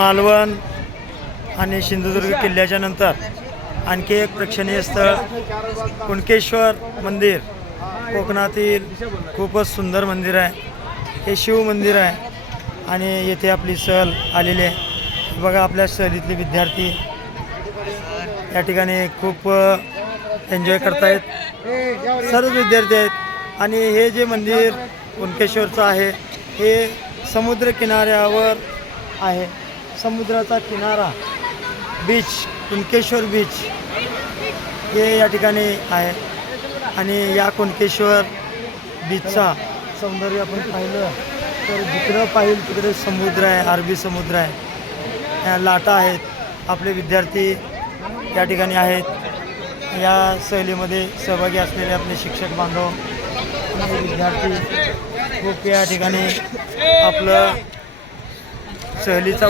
मालवण आणि सिंधुदुर्ग किल्ल्याच्या नंतर आणखी एक प्रेक्षणीय स्थळ कुणकेश्वर मंदिर, कोकणातील खूपच सुंदर मंदिर आहे. हे शिव मंदिर आहे आणि येथे आपली सहल आलेली आहे. बघा आपल्या सहलीतले विद्यार्थी या ठिकाणी खूप एन्जॉय करतायत. सर्व विद्यार्थी आहेत आणि हे जे मंदिर कुणकेश्वरचं आहे हे समुद्र किनाऱ्यावर आहे. समुद्राचा किनारा बीच, कुणकेश्वर बीच हे या ठिकाणी आहे आणि या कुणकेश्वर बीचचा सौंदर्य आपण पाहिलं तर जिकडं पाहिलं तिकडे समुद्र आहे, अरबी समुद्र आहे. या लाटा आहेत. आपले विद्यार्थी या ठिकाणी आहेत. या सहलीमध्ये सहभागी असलेले आपले शिक्षक बांधव आणि विद्यार्थी खूप या ठिकाणी आपलं सहलीचा